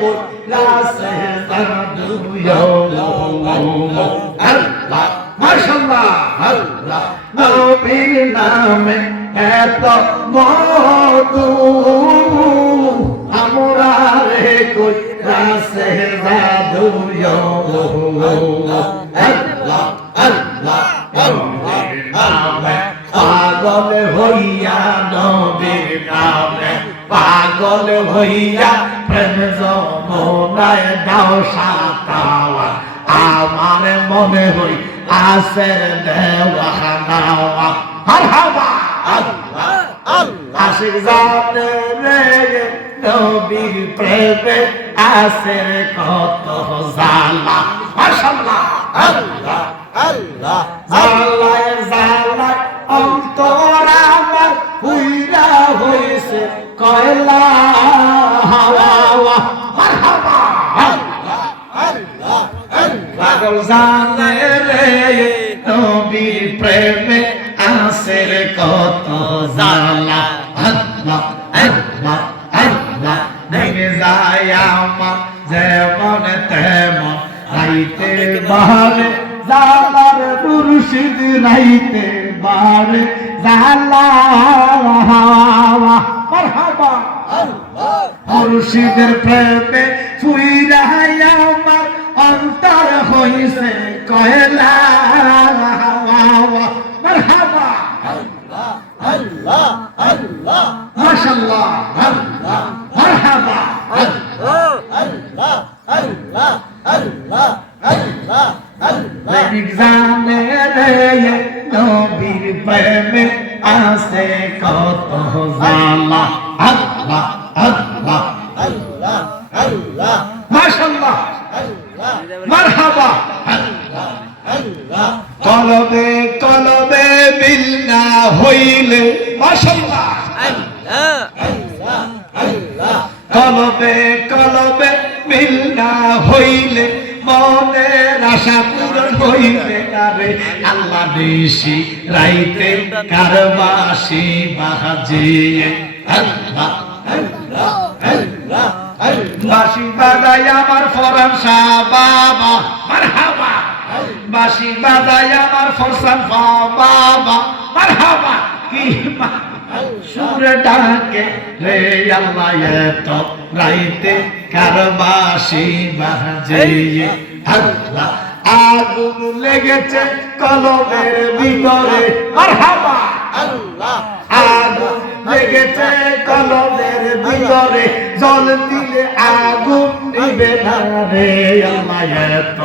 কইরাছে জাদু আল্লাহ মাশাআল্লাহ আল্লাহ নবীর নামে এত মধু আমরা রে কইরাছে জাদু আল্লাহ আল্লাহ নবীর নামে পাগল হইয়া নবীর নামে পাগল হইয়া প্রেম যমুনায় দাও সাঁতাওয়া আমার মনে হই আসের দেওয়া নাওয়া মারহাবা আল্লাহ আল্লাহ আশিক জানে রে নবীর প্রেমে আসের কত জালা মাশাআল্লাহ আল্লাহ আল্লাহ জালায় জালায় অন্তর আমার পুইরা হইছে কয়লা হাওয়া মারহাবা আল্লাহ আল্লাহ পাগল জানে রে নবীর প্রেমে আসের কত জালা আল্লাহ আল্লাহ আল্লাহ নেমে যায় আমার যেমন তেমন রাইতে বারে জালার মুর্শিদ রাইতে বারে জালা মারহাবা আল্লাহ মুর্শিদের প্রেমে ফুইরা আমার অন্তর হইছে কয়লা মারহাবা আল্লাহ আল্লাহ আল্লাহ মাশাআল্লাহ আল্লাহ মারহাবা আল্লাহ আল্লাহ আল্লাহ আল্লাহ আল্লাহ আল্লাহ জানে রে নবীর প্রেমে আসে কত জালা আল্লাহ আল্লাহ আল্লাহ আল্লাহ মাশাআল্লাহ আল্লাহ মারহাবা আল্লাহ আল্লাহ কলবে কলবে মিল না হইলে মাশাআল্লাহ আল্লাহ আল্লাহ আল্লাহ কলবে কলবে মিল না হইলে মনের আশা পূরণ হইবে না রে আল্লাহ নিশি রাইতে কারবাসি বাজিয়ে আল্লাহ আল্লাহ আল্লাহ বাঁশি বাজায় আমার ফরহাদ শাহ বাবা মারহাবা বাঁশি বাজায় আমার ফরহাদ শাহ বাবা মারহাবা কি সুর ডাকে রে আল্লাহ এত রাইতে কারবাসি বাজিয়ে আল্লাহ আগুন লেগেছে কলমের ভিতরে মারহাবা আল্লাহ আগুন লেগেছে কলমের ভিতরে জল দিলে আগুন নিবে না রে আল্লাহ এত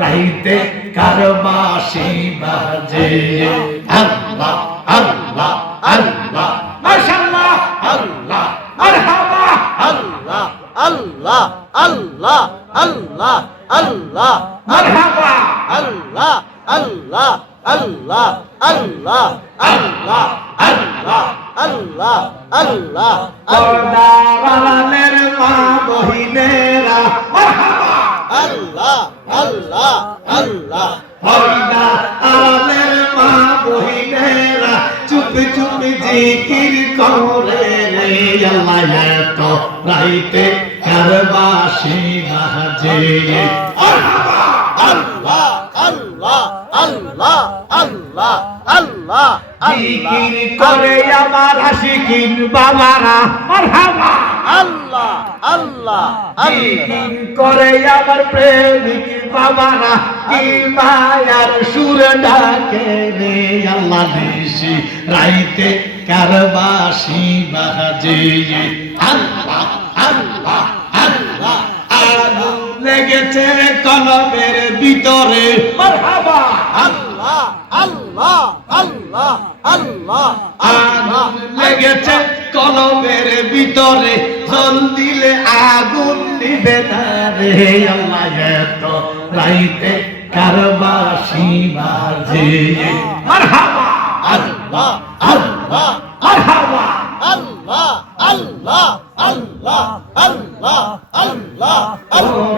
রাইতে কারবাসি বাজিয়ে আল্লাহ আল্লাহ আল্লাহ মাশাআল্লাহ আল্লাহ মারহাবা আল্লাহ আল্লাহ আল্লাহ আল্লাহ আল্লাহ মারহাবা আল্লাহ আল্লাহ আল্লাহ আল্লাহ আল্লাহ আল্লাহ আল্লাহ আল্লাহ পর্দাওয়ালাদের মা বহিনেরা মারহাবা আল্লাহ আল্লাহ আল্লাহ পর্দাওয়ালাদের মা বহিনেরা চুপি চুপি জিকির করে রে আল্লাহ এত রাইতে কারবাসি বাজিয়ে মারহাবা আল্লাহ আল্লাহ আল্লাহ আল্লাহ আল্লাহ জিকির করে আমার আশিকিন বাবারা মারহাবা আল্লাহ আল্লাহ জিকির করে আমার প্রেমিক বাবারা কি মায়ার সুর ডাকে রে আল্লাহ নিশি রাইতে কারবাসি বাজিয়ে আল্লাহ আল্লাহ আল্লাহ আগুন লেগেছে কলমের ভিতরে মারহাবা আল্লাহ আল্লাহ আল্লাহ আল্লাহ আগুন লেগেছে কলমের ভিতরে জল দিলে আগুন নিবে না রে আল্লাহ এত রাইতে কারবাসি বাজিয়ে মারহাবা আল্লাহ আল্লাহ মারহাবা আল্লাহ আল্লাহ আল্লাহ আল্লাহ আল্লাহ আল্লাহ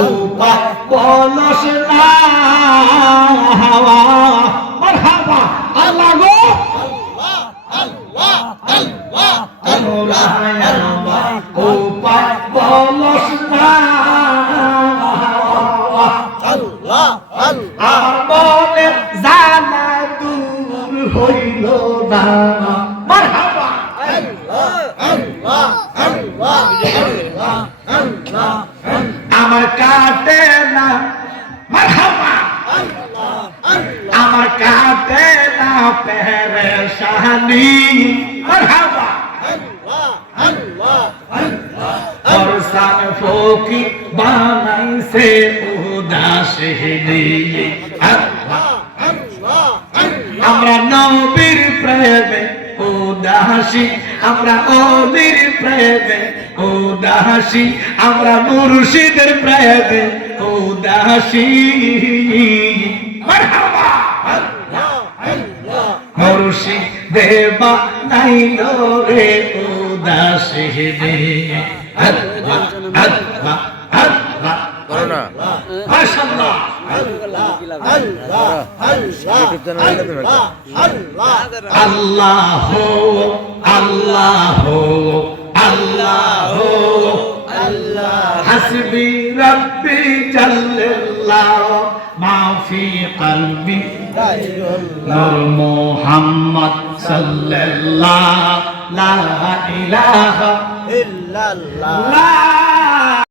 রূপা পলস না হাওয়া মারহাবা আল্লাহ গো আল্লাহ আল্লাহ আল্লাহ আল্লাহ উপায় বলস না আল্লাহ আল্লাহ আমার মনে জানা দূর হইল না মারহাবা আল্লাহ আল্লাহ আল্লাহ আল্লাহ আমার কাটে না মারহাবা আমার কাটে না পেরেশানি মারহাবা ফরসান ফকির বানাইছে উদাসীনী আমরা নবীর প্রেমে উদাসী আমরা অলির প্রেমে উদাসী আমরা মুর্শিদের প্রেমে উদাসী মারহাবা মুর্শিদ দেবা নাইল রে উদাসীনী আল্লাহ আল্লাহ আল্লাহ করোনা মাশাআল্লাহ আল্লাহ আল্লাহ আল্লাহ হাসবি রব্বি জাল্লাল্লাহ মা ফি কলবি নূর মুহাম্মদ সাল্লাল্লাহ লা ইলাহা ইল্লাল্লাহ লা